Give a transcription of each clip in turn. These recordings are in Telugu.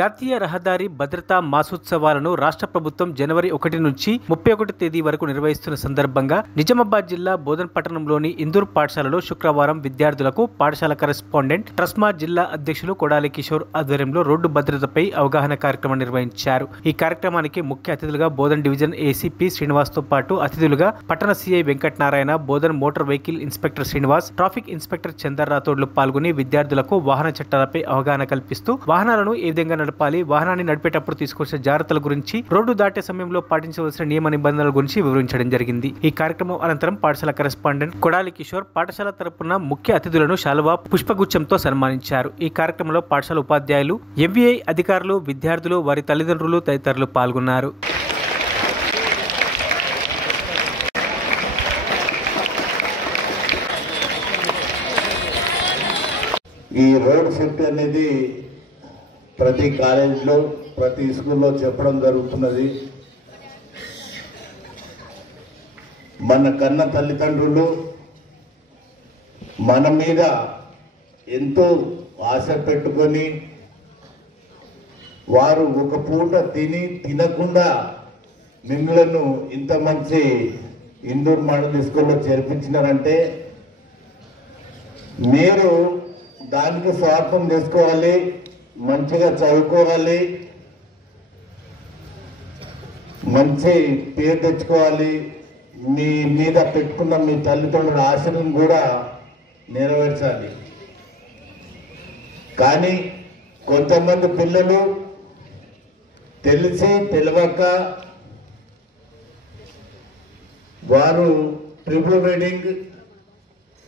జాతీయ రహదారి భద్రతా మాసోత్సవాలను రాష్ట్ర ప్రభుత్వం జనవరి 1 నుంచి 31 తేదీ వరకు నిర్వహిస్తున్న సందర్భంగా నిజామాబాద్ జిల్లా బోధన్ పట్టణంలోని ఇందూర్ పాఠశాలలో శుక్రవారం విద్యార్థులకు పాఠశాల కరెస్పాండెంట్ ట్రస్మా జిల్లా అధ్యక్షులు కొడాలి కిషోర్ ఆధ్వర్యంలో రోడ్డు భద్రతపై అవగాహన కార్యక్రమం నిర్వహించారు. ఈ కార్యక్రమానికి ముఖ్య అతిథులుగా బోధన్ డివిజన్ ఏసీపీ శ్రీనివాస్తో పాటు అతిథులుగా పట్టణ CI Venkatanarayana, Bodhan motor vehicle inspector Srinivas, traffic inspector Chandar రాథోడ్లు పాల్గొని విద్యార్థులకు వాహన చట్టాలపై అవగాహన కల్పిస్తూ వాహనాలను ఏ విధంగా నడపాలి, వాహనాన్ని నడిపేటప్పుడు తీసుకోవాల్సిన జాగ్రత్తల గురించి, రోడ్డు దాటే సమయంలో పాటించవలసిన నియమ నిబంధనల గురించి వివరించడం జరిగింది. ఈ కార్యక్రమం అనంతరం పాఠశాల కరెస్పాండెంట్ కొడాలి కిషోర్ పాఠశాల తరపున ముఖ్య అతిథులను శాలువా, పుష్పగుచ్చంతో సన్మానించారు. ఈ కార్యక్రమంలో పాఠశాల ఉపాధ్యాయులు, ఎంవీఐ అధికారులు, విద్యార్థులు, వారి తల్లిదండ్రులు తదితరులు పాల్గొన్నారు. ఈ రోడ్ సేఫ్టీ అనేది ప్రతి కాలేజీలో, ప్రతి స్కూల్లో చెప్పడం జరుగుతున్నది. మన కన్న తల్లిదండ్రులు మన మీద ఎంతో ఆశ పెట్టుకొని వారు ఒక పూట తినకుండా మిమ్మలను ఇంత మంచి ఇందూర్ మోడల్ స్కూల్లో చేర్పించినారంటే మీరు దానికి స్వార్థం చేసుకోవాలి, మంచిగా చదువుకోవాలి, మంచి పేరు తెచ్చుకోవాలి, మీ మీద పెట్టుకున్న మీ తల్లిదండ్రుల ఆశలను కూడా నెరవేర్చాలి. కానీ కొంతమంది పిల్లలు తెలిసి తెలియక వారు triple riding,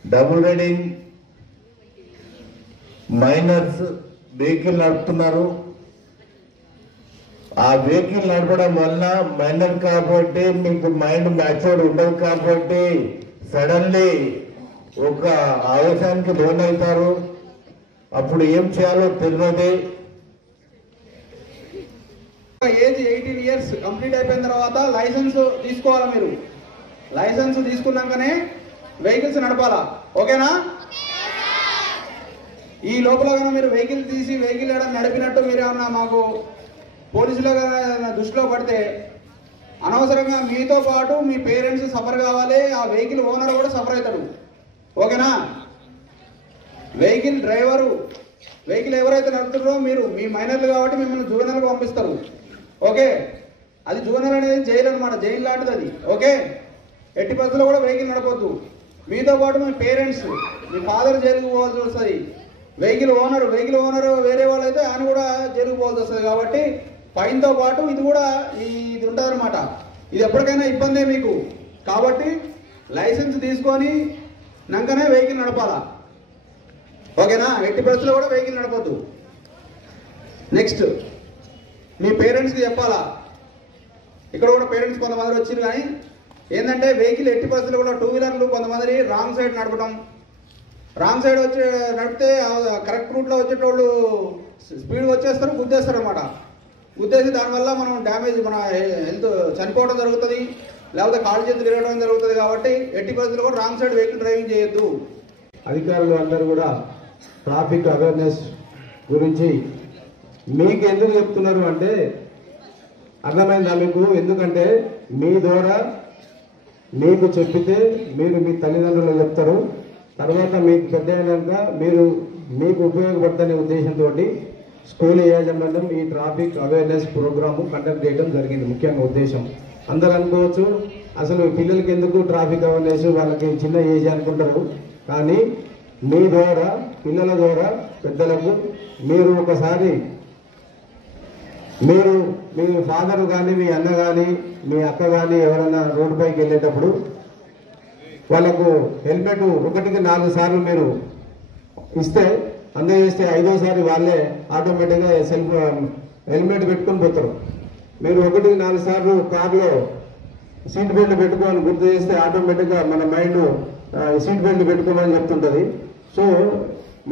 double riding, miners vehicle నడుపుతున్నారు. ఆ వెహికల్ నడపడం వలన మైనర్ కాబట్టి మీకు మైండ్ మ్యాచ్యూర్డ్ ఉండదు కాబట్టి సడన్లీ ఒక ఆవేశానికి లోనవుతారు. అప్పుడు ఏం చేయాలో తెలియదు. ఏజ్ 18 years కంప్లీట్ అయిపోయిన తర్వాత లైసెన్స్ తీసుకోవాలా. మీరు లైసెన్స్ తీసుకున్నాకనే వెహికల్స్ నడపాలా. ఓకేనా? ఈ లోపల కన్నా మీరు వెహికల్ తీసి వెహికల్ ఏమైనా నడిపినట్టు మీరు ఏమన్నా మాకు పోలీసులో దృష్టిలో పడితే అనవసరంగా మీతో పాటు మీ పేరెంట్స్ సఫర్ కావాలి, ఆ వెహికల్ ఓనర్ కూడా సఫర్ అవుతాడు. ఓకేనా? వెహికల్ డ్రైవరు, వెహికల్ ఎవరైతే నడుపుతారో మీరు మీ మైనర్లు కాబట్టి మిమ్మల్ని జువెనల్కి పంపిస్తారు. ఓకే? అది జువెనల్ అనేది జైలు అనమాట, జైలు లాంటిది అది. ఓకే? ఎట్టి పరిస్థితుల్లో కూడా వెహికల్ నడపొద్దు. మీతో పాటు మీ పేరెంట్స్, మీ ఫాదర్ జైలుకి పోవాల్సి వస్తుంది. వెహికల్ ఓనర్ వేరే వాళ్ళు అయితే ఆయన కూడా జైలుకు పోవాల్సి వస్తుంది. కాబట్టి ఫైన్తో పాటు ఇది కూడా ఇది ఉంటుంది అనమాట. ఇది ఎప్పటికైనా ఇబ్బందే మీకు. కాబట్టి లైసెన్స్ తీసుకొని నాకనే వెహికల్ నడపాలా. ఓకేనా? ఎట్టి పరిస్థితుల్లో కూడా వెహికల్ నడపొద్దు. నెక్స్ట్ మీ పేరెంట్స్కి చెప్పాలా. ఇక్కడ కూడా పేరెంట్స్ కొంతమంది వచ్చారు, కానీ ఏంటంటే వెహికల్ ఎట్టి పరిస్థితుల్లో కూడా టూ వీలర్లు కొంతమంది రాంగ్ సైడ్ నడపడం, రాంగ్ సైడ్ వచ్చి నడిపితే కరెక్ట్ రూట్లో వచ్చేటోళ్ళు స్పీడ్గా వచ్చేస్తారు, గుద్దేస్తారు అనమాట. గుద్దేసి దానివల్ల మనం డ్యామేజ్, మన హెల్త్ చనిపోవడం జరుగుతుంది, లేకపోతే కాళ్ళు చేతులు తిరగడం జరుగుతుంది. కాబట్టి ఎట్టి పరిస్థితుల్లో కూడా రాంగ్ సైడ్ వెహికల్ డ్రైవింగ్ చేయొద్దు. అధికారులు అందరూ కూడా ట్రాఫిక్ అవేర్నెస్ గురించి మీకు ఎందుకు చెప్తున్నారు అంటే అర్థమైందా మీకు? ఎందుకంటే మీ ద్వారా మీకు చెప్పితే మీరు మీ తల్లిదండ్రులు చెప్తారు, తర్వాత మీకు పెద్ద అయినాక మీకు ఉపయోగపడతనే ఉద్దేశంతో స్కూల్ యాజమాన్యం ఈ ట్రాఫిక్ అవేర్నెస్ ప్రోగ్రాము కండక్ట్ చేయడం జరిగింది. ముఖ్యంగా ఉద్దేశం అందరూ అనుకోవచ్చు, అసలు పిల్లలకి ఎందుకు ట్రాఫిక్ అవేర్నెస్, వాళ్ళకి చిన్న ఏజ్ అనుకుంటారు. కానీ మీ ద్వారా, పిల్లల ద్వారా పెద్దలకు మీరు ఒకసారి మీ ఫాదర్ కానీ, మీ అన్న కానీ, మీ అక్క కానీ ఎవరైనా రోడ్డుపైకి వెళ్ళేటప్పుడు వాళ్ళకు హెల్మెట్ 1కి 4 సార్లు మీరు ఇస్తే, అందజేస్తే 5వసారి వాళ్ళే ఆటోమేటిక్గా హెల్మెట్ పెట్టుకొని పోతారు. మీరు 1కి 4 సార్లు కార్లో సీట్ బెల్ట్ పెట్టుకోని గుర్తు చేస్తే ఆటోమేటిక్గా మన మైండ్ సీట్ బెల్ట్ పెట్టుకోమని చెప్తుంటుంది. సో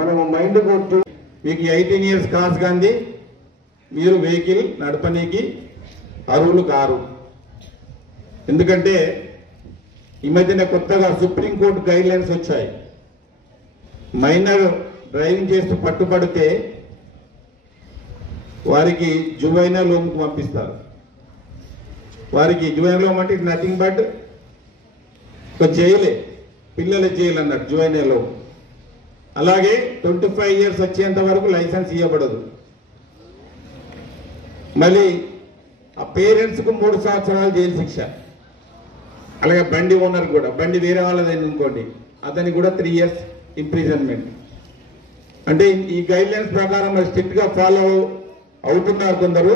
మనము మైండ్ కొట్టు మీకు 18 years కాస్ గాంధీ మీరు వెహికల్ నడపనీకి అర్హులు కారు. ఎందుకంటే ఈ మధ్యన కొత్తగా సుప్రీంకోర్టు గైడ్ లైన్స్ వచ్చాయి. మైనర్ డ్రైవింగ్ చేస్తూ పట్టుబడితే వారికి జువైనల్ హోమ్కి పంపిస్తారు. వారికి జువైనల్ హోమ్ అంటే నథింగ్ బట్ ఒక జైలే, పిల్లల జైలు అన్నట్టు జువైనల్ హోమ్. అలాగే 25 years వచ్చేంత వరకు లైసెన్స్ ఇవ్వబడదు. మళ్ళీ ఆ పేరెంట్స్కు 3 సంవత్సరాలు జైలు శిక్ష. అలాగే బండి ఓనర్ కూడా, బండి వేరే వాళ్ళదని అనుకోండి, అతనికి కూడా 3 years ఇంప్రిజన్మెంట్. అంటే ఈ గైడ్ లైన్స్ ప్రకారం మరి స్ట్రిక్ట్ గా ఫాలో అవుతున్నారు కొందరు.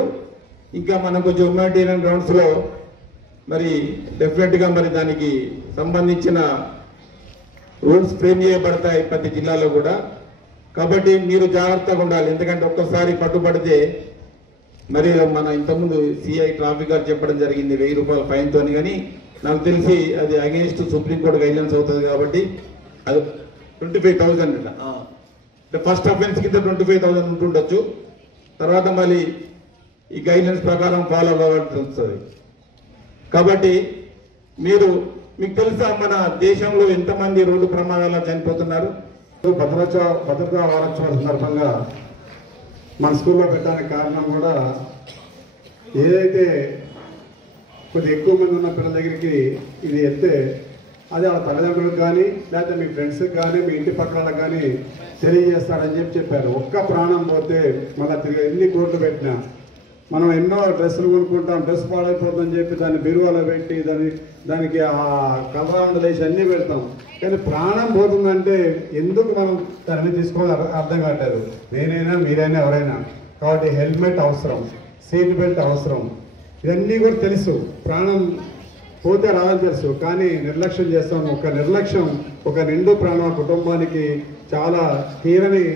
ఇంకా మనం కొంచెం హ్యూమానిటేరియన్ గ్రౌండ్స్ లో మరి డెఫినెట్ గా మరి దానికి సంబంధించిన రూల్స్ ఫ్రేమ్ చేయబడతాయి ప్రతి జిల్లాలో కూడా. కాబట్టి మీరు జాగ్రత్తగా ఉండాలి. ఎందుకంటే ఒక్కసారి పట్టుబడితే మరి మన ఇంతకుముందు సిఐ ట్రాఫిక్ గారు చెప్పడం జరిగింది 1000 రూపాయల ఫైన్ తోని, కానీ నాకు తెలిసి అది అగేన్స్ట్ సుప్రీంకోర్టు గైడ్లైన్స్ అవుతుంది కాబట్టి అది 25,000 ఫస్ట్ అఫెన్స్ కింద 25,000 ఉంటుండొచ్చు. తర్వాత మళ్ళీ ఈ గైడ్లైన్స్ ప్రకారం ఫాలో అవ్వాల్సి వస్తుంది. కాబట్టి మీకు తెలుసా మన దేశంలో ఎంతమంది రోడ్డు ప్రమాదాల్లో చనిపోతున్నారు? భద్రతా వారోత్సవాల సందర్భంగా మన స్కూల్లో పెట్టడానికి కారణం కూడా ఏదైతే కొద్దిగా ఎక్కువ మంది ఉన్న పిల్లల దగ్గరికి ఇది వెళ్తే అది వాళ్ళ తల్లిదండ్రులకు కానీ లేకపోతే మీ ఫ్రెండ్స్కి కానీ మీ ఇంటి పక్కన కానీ తెలియజేస్తాడని చెప్పారు. ఒక్క ప్రాణం పోతే మళ్ళీ తిరిగి ఎన్ని కోట్లు పెట్టినా మనం ఎన్నో డ్రెస్సులు కొనుక్కుంటాం, డ్రెస్ పాడైపోతుందని చెప్పి దాన్ని బీరువాలో పెట్టి దానికి ఆ కలరాండలు వేసి అన్నీ పెడతాం. కానీ ప్రాణం పోతుందంటే ఎందుకు మనం దాన్ని తీసుకోవాలని అర్థం కావట్లేదు. నేనైనా మీరైనా ఎవరైనా. కాబట్టి హెల్మెట్ అవసరం, సీట్ బెల్ట్ అవసరం, ఇవన్నీ కూడా తెలుసు. ప్రాణం పోతే రాదని తెలుసు, కానీ నిర్లక్ష్యం చేస్తాం. ఒక నిర్లక్ష్యం ఒక నిండు ప్రాణ కుటుంబానికి చాలా తీరని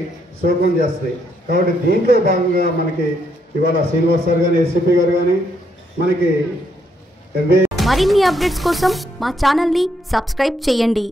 శోకం చేస్తాయి. కాబట్టి దీంట్లో భాగంగా మనకి ఇవాళ శ్రీనివాస్ సార్ కానీ ఎస్సీపీ గారు కానీ మనకి మరిన్ని అప్డేట్స్ కోసం మా ఛానల్ని సబ్స్క్రైబ్ చేయండి.